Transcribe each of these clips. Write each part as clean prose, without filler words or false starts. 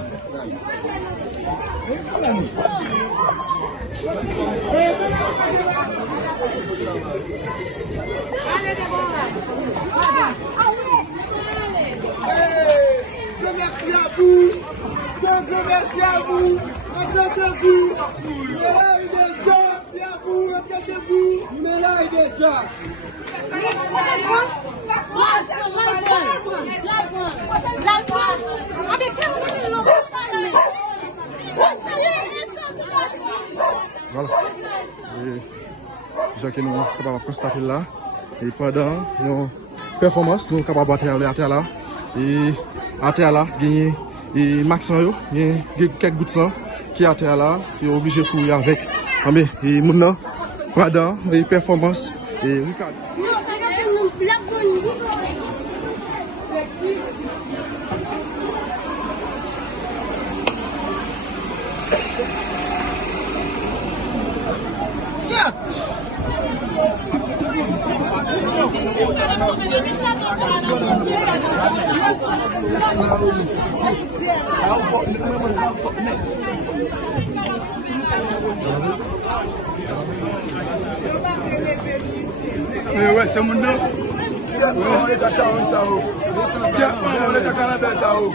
Merci à vous. Merci à vous. Rentrez chez vous. Médaille déjà. Merci à vous. Rentrez chez vous. Médaille déjà. Voilà. Et déjà que nous sommes capables de constater là, et pendant nos performances, nous sommes capables de battre à terre là. Et à terre là, il y a Maxon, il y a quelques gouttes de sang qui est à terre là, qui est obligé de courir avec. Mais et maintenant, pendant les performances, et Ricardo. Ouais, c'est mon nom. On est à Charon, ça haut. On est à Canada, ça haut.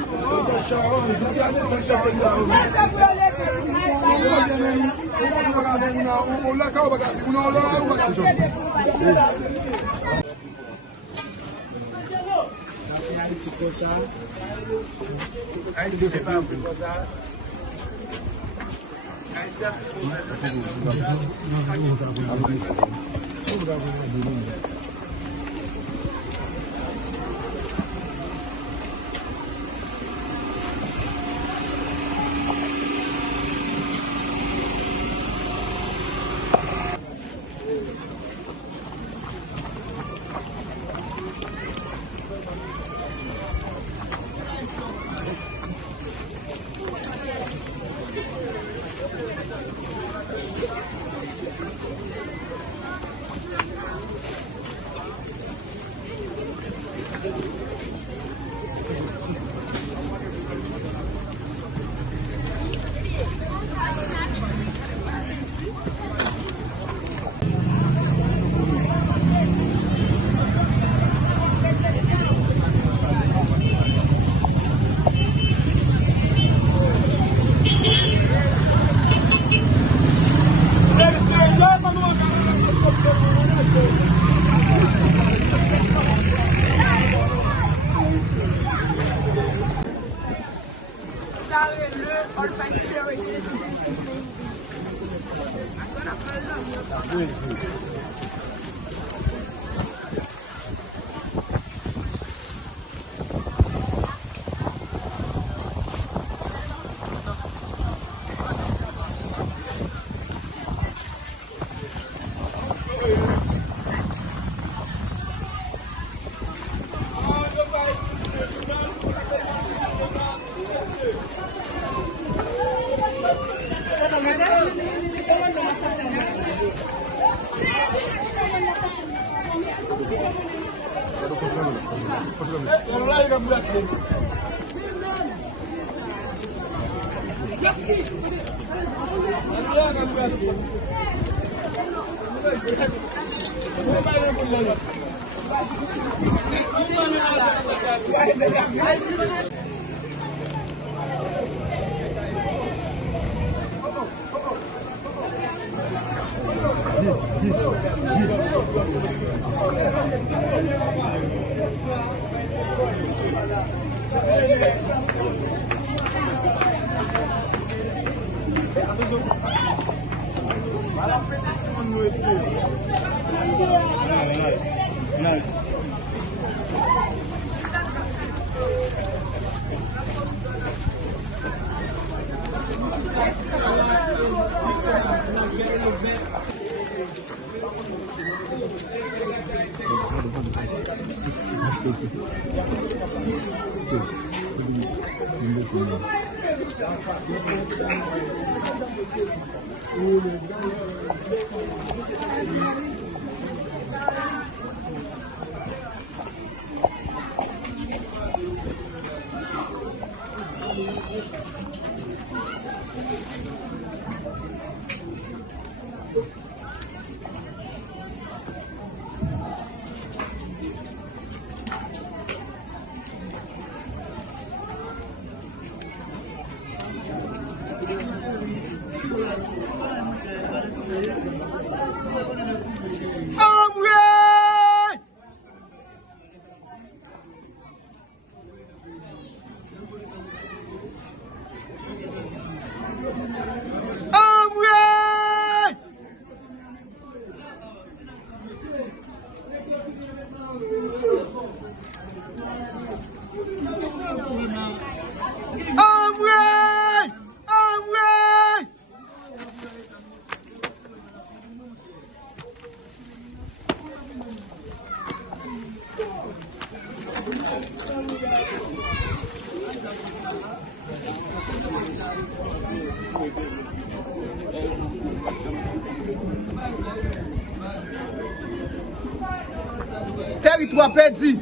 Territoire perdu.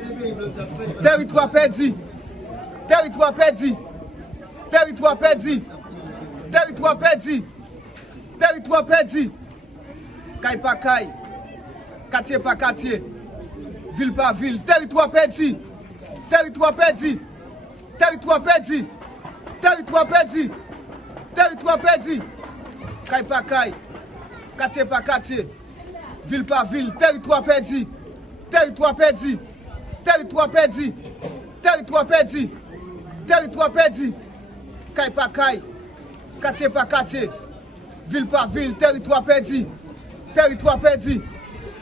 Territoire perdu. Territoire perdu. Territoire perdu. Territoire perdu. Territoire perdu. Caille par caille. Quartier par quartier. Ville par ville. Territoire perdu. Territoire perdu. Territoire perdu. Territoire perdu. Territoire perdu. Caille par caille. Quartier par quartier. Ville par ville. Territoire perdu. Territoire perdu. Territoire perdu. Territoire perdu. Territoire perdu. Caille par caille. Quartier par quartier. Ville par ville. Territoire perdu. Territoire perdu.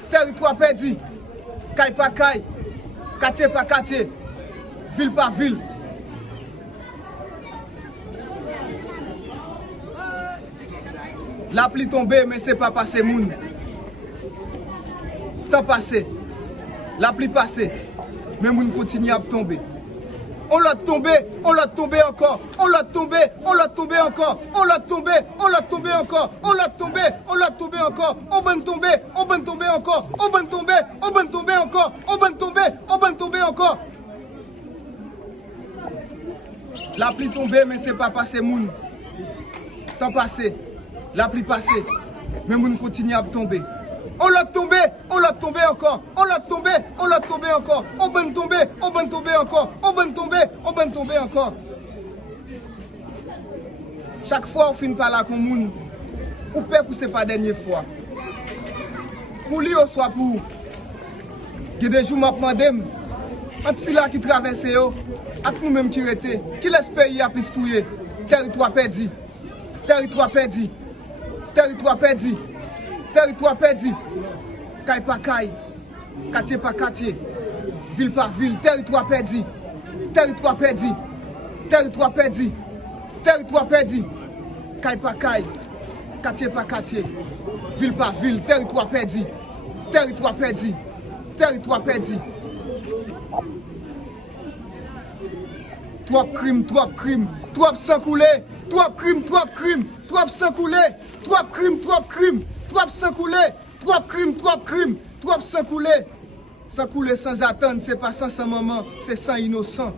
Territoire perdu. Caille par caille. Quartier par quartier. Ville par ville. La pluie tombée, mais c'est pas passé moun. Temps passé. La pluie passée, mais moun continue à tomber. On l'a tombé encore. On l'a tombé encore. On l'a tombé encore. On l'a tombé encore. On va tomber encore. On va tomber encore. On va tomber encore. La pluie tombée, mais c'est pas passé moun. Temps passé, la pluie passée, mais moun continue à tomber. On l'a tombé encore. On l'a tombé encore. On va tomber encore. On va tomber encore. Chaque fois, on finit par la commune. Ou peut pour c'est pas dernière fois. Pour lui, soit pour. Il y a des jours, je me demande, entre ceux qui traversent, et nous-mêmes qui restent, qui laisse pays à plus touiller. Territoire perdu. Territoire perdu. Territoire perdu. Territoire perdu. Caille par caille. Quartier par quartier. Ville par ville. Territoire perdu. Territoire perdu. Territoire perdu. Territoire perdu. Caille par caille. Quartier par quartier. Ville par ville. Territoire perdu. Territoire perdu. Territoire perdu. Trois crimes. Trois sang coulé. Trois crimes. Trois sang coulé. Trois crimes. Trois sang coulé. Trois crimes. Trois sang coulé. Sans couler sans attendre, c'est pas sans maman, c'est sans innocent.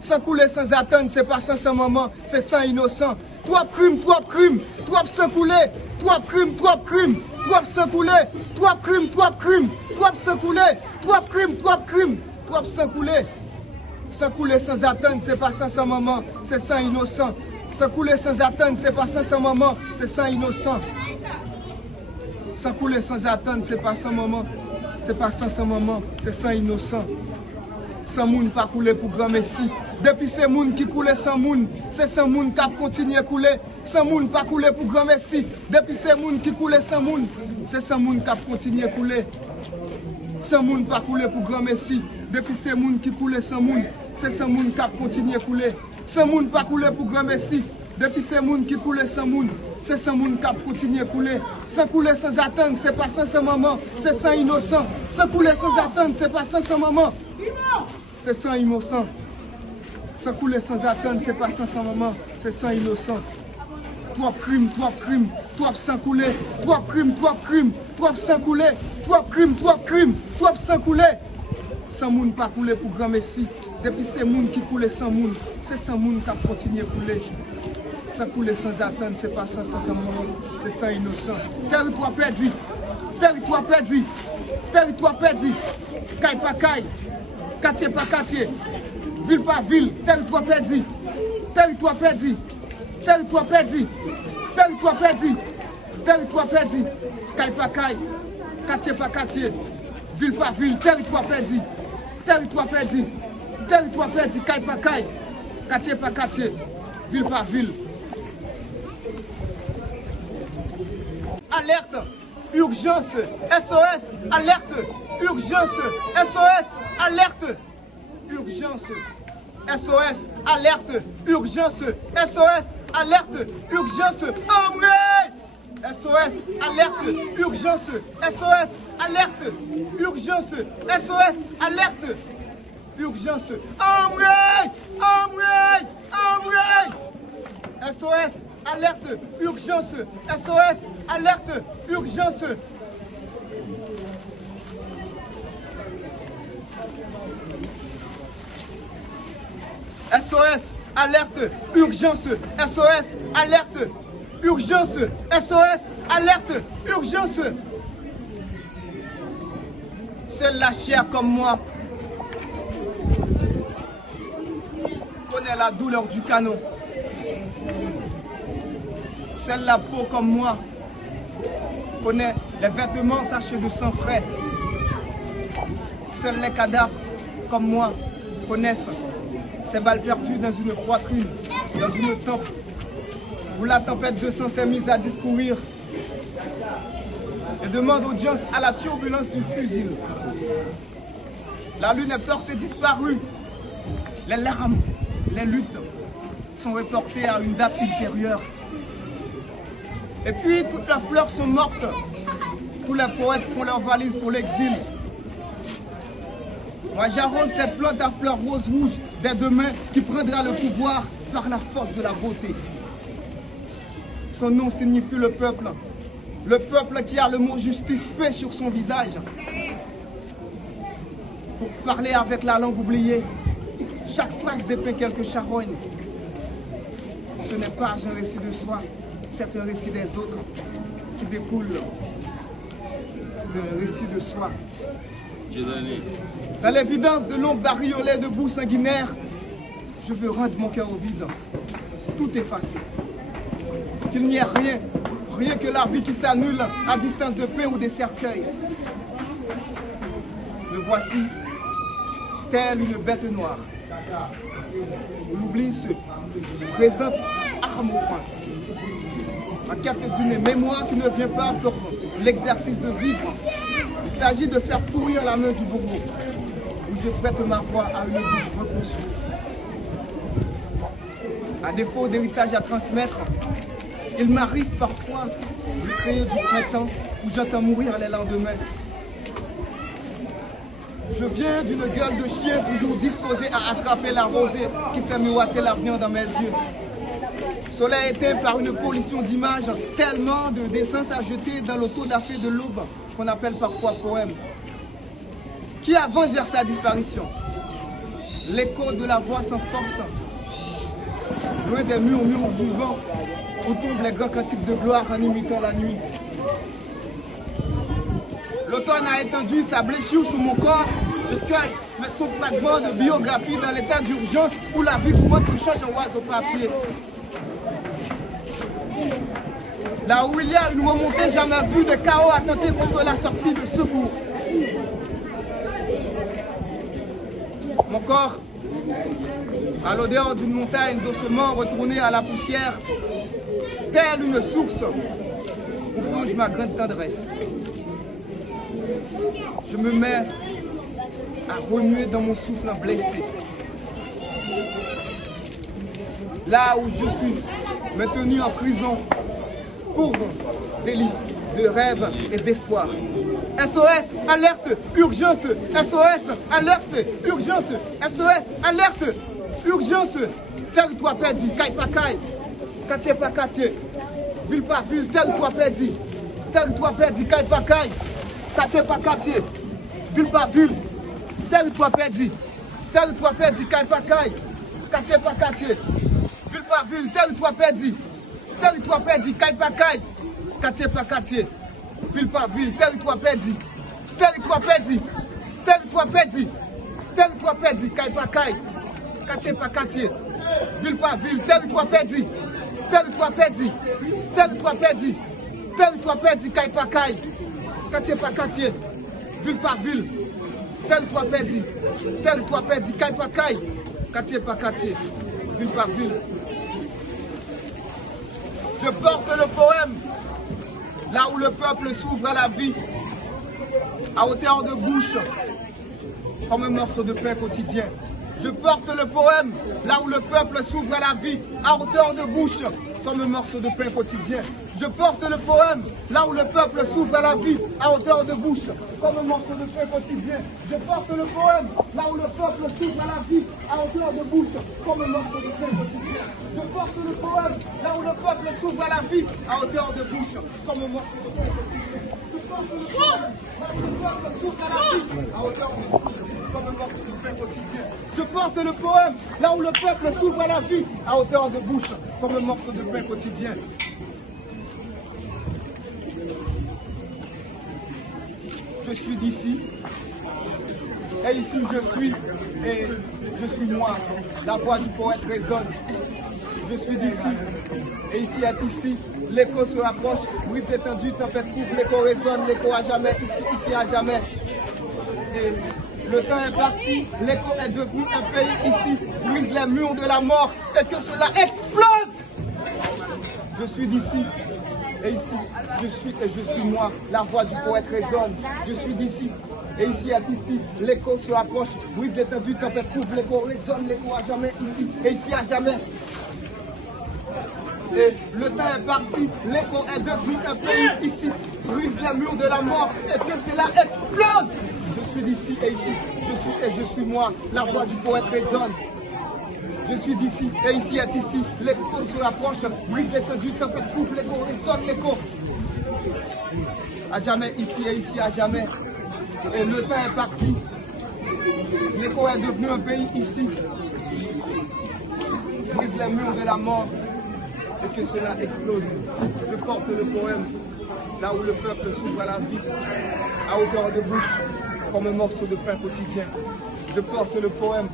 Sans couler sans attendre, c'est pas sans maman, c'est sans innocent. Trois crimes. Trois sang coulé. Trois crimes. Trois sang coulé. Trois crimes. Trois sang coulé. Trois crimes. Trois sang coulé. Sans couler sans attendre, c'est pas sans maman, c'est sans innocent. Sans couler sans attendre, c'est pas sans maman, c'est sans innocent. Sans couler sans attendre, c'est pas sans maman, c'est pas sans maman, c'est sans innocent. Sans moun pas couler pour grand messie. Depuis c'est moun qui coule sans moun, c'est sans moun qui continue à couler. Sans moun pas couler pour grand messie. Depuis c'est moun qui coule sans moun, c'est sans moun qui continue à couler. Sans moun pas couler pour grand messie. Depuis c'est moun qui coule sans moun, c'est sans moun qui continue à couler. Sans moun pas couler pour grand messie. Depuis c'est moun qui coule sans moun, c'est sans moun qui continue à couler. Sans couler sans attendre, c'est pas sans maman, c'est sans innocent. Sans couler sans attendre, c'est pas sans maman, c'est sans innocent. Sans couler sans attendre, c'est pas sans maman, c'est sans innocent. Trois crimes, trois sans couler. Trois crimes, trois sans couler. Trois crimes, trois sans couler. Sans moun pas couler pour grand messie. Depuis c'est moun qui coule sans moun, c'est sans moun qui continue à couler. Sans couler sans attendre, c'est pas sans maman, c'est sans innocent. Territoire perdu. Territoire perdu. Territoire perdu. Caille par caille. Quartier par quartier. Ville par ville. Territoire perdu. Territoire perdu. Territoire perdu. Territoire perdu. territoire perdu, caille par caille, quartier par quartier, ville par ville, territoire perdu, territoire perdu, territoire perdu, caille par caille, quartier par quartier, ville par ville. Alerte, urgence, SOS, alerte, urgence, SOS, alerte, urgence, SOS, alerte, urgence, SOS, alerte, urgence, Ambré, SOS, alerte, urgence, SOS, alerte, urgence, SOS, alerte, urgence, Ambré, Ambré, Ambré, SOS, alerte, urgence, SOS, alerte, urgence. SOS, alerte, urgence, SOS, alerte, urgence, SOS, alerte, urgence. Seule la chair comme moi connaît la douleur du canon. Seule la peau comme moi connaît les vêtements tachés de sang frais. Seuls les cadavres comme moi connaissent ces balles perdues dans une poitrine, dans une tempe, où la tempête de sang s'est mise à discourir et demande audience à la turbulence du fusil. La lune est portée disparue. Les larmes, les luttes sont reportées à une date ultérieure. Et puis, toutes les fleurs sont mortes. Tous les poètes font leurs valises pour l'exil. Moi, j'arrose cette plante à fleurs roses-rouges dès demain qui prendra le pouvoir par la force de la beauté. Son nom signifie le peuple. Le peuple qui a le mot justice paix sur son visage. Pour parler avec la langue oubliée, chaque phrase dépeint quelque charogne. Ce n'est pas un récit de soi, c'est un récit des autres qui découle d'un récit de soi. Dans l'évidence de l'ombre bariolée de boue sanguinaire, je veux rendre mon cœur au vide, tout effacer. Qu'il n'y ait rien, rien que la vie qui s'annule à distance de pain ou des cercueils. Me voici, telle une bête noire. L'oubli se présente arme au poing. En quête d'une mémoire qui ne vient pas pour l'exercice de vivre. Il s'agit de faire pourrir la main du bourreau, où je prête ma voix à une bouche repoussée. À défaut d'héritage à transmettre, il m'arrive parfois de créer du printemps où j'entends mourir les lendemains. Je viens d'une gueule de chien toujours disposée à attraper la rosée qui fait miroiter l'avenir dans mes yeux. Soleil éteint par une pollution d'images, tellement de d'essence à jeter dans l'auto d'affaires de l'aube qu'on appelle parfois poème. Qui avance vers sa disparition. L'écho de la voix sans force. Loin des murmures du vent où tombent les grands cantiques de gloire en imitant la nuit. L'automne a étendu sa blessure sur mon corps. Je cueille mes sons fragments de biographie dans l'état d'urgence où la vie courante se change en oiseau papier. Là où il y a une remontée jamais vue de chaos à tenter contre la sortie de secours. Mon corps, à l'odeur d'une montagne doucement retournée à la poussière, telle une source où plonge ma grande tendresse. Je me mets à remuer dans mon souffle blessé. Là où je suis maintenu en prison, pauvre, délit de rêve et d'espoir. SOS, alerte, urgence, SOS, alerte, urgence, SOS, alerte, urgence, territoire perdu, caille par caille, quartier par quartier, ville par ville, territoire perdu, caille par caille, quartier par quartier, ville par ville, territoire perdu, caille par caille, quartier par quartier, ville par ville, territoire perdu, caille par caille, quartier par quartier, ville par ville, territoire perdu, caille par caille, quartier par quartier, ville par ville, territoire perdu, Territoire perdu, caille par caille, quartier par quartier, ville par ville. Territoire perdu, caille par caille, quartier par quartier, ville par ville. Je porte le poème là où le peuple s'ouvre à la vie, à hauteur de bouche, comme un morceau de pain quotidien. Je porte le poème là où le peuple s'ouvre à la vie, à hauteur de bouche, comme un morceau de pain quotidien. Je porte le poème là où le peuple s'ouvre à la vie, à hauteur de bouche, comme un morceau de pain quotidien. Je porte le poème là où le peuple s'ouvre à la vie, à hauteur de bouche, comme un morceau de pain quotidien. Je porte le poème là où le peuple s'ouvre à la vie, à hauteur de bouche, comme un morceau de pain quotidien. Je porte le poème là où le peuple s'ouvre à la vie, à hauteur de bouche, comme un morceau de pain quotidien. Je porte le poème là où le peuple s'ouvre à la vie, à hauteur de bouche, comme un morceau de pain quotidien. Je suis d'ici, et ici je suis, et je suis moi. La voix du poète résonne. Je suis d'ici, et ici est ici. L'écho se rapproche, brise l'étendue, tempête couvre, l'écho résonne, l'écho à jamais, ici à jamais. Et le temps est parti, l'écho est devenu un pays ici, brise les murs de la mort, et que cela explose. Je suis d'ici. Et ici, je suis moi, la voix du poète résonne. Je suis d'ici, et ici est ici. L'écho se rapproche, brise l'étendue, tempête couvre, l'écho résonne, l'écho à jamais ici, et ici à jamais. Et le temps est parti, l'écho est devenu un pays ici, brise les murs de la mort, et que cela explose. Je suis d'ici, et ici, je suis moi, la voix du poète résonne. Je suis d'ici, et ici est ici. L'écho se rapproche, brise l'étendue, tempête couvre, l'écho résonne, l'écho. À jamais ici, et ici à jamais. Et le temps est parti. L'écho est devenu un pays ici. Brise les murs de la mort, et que cela explose. Je porte le poème, là où le peuple s'ouvre à la vie, à hauteur de bouche, comme un morceau de pain quotidien. Je porte le poème,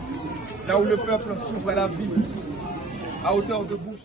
là où le peuple s'ouvre à la vie, à hauteur de bouche.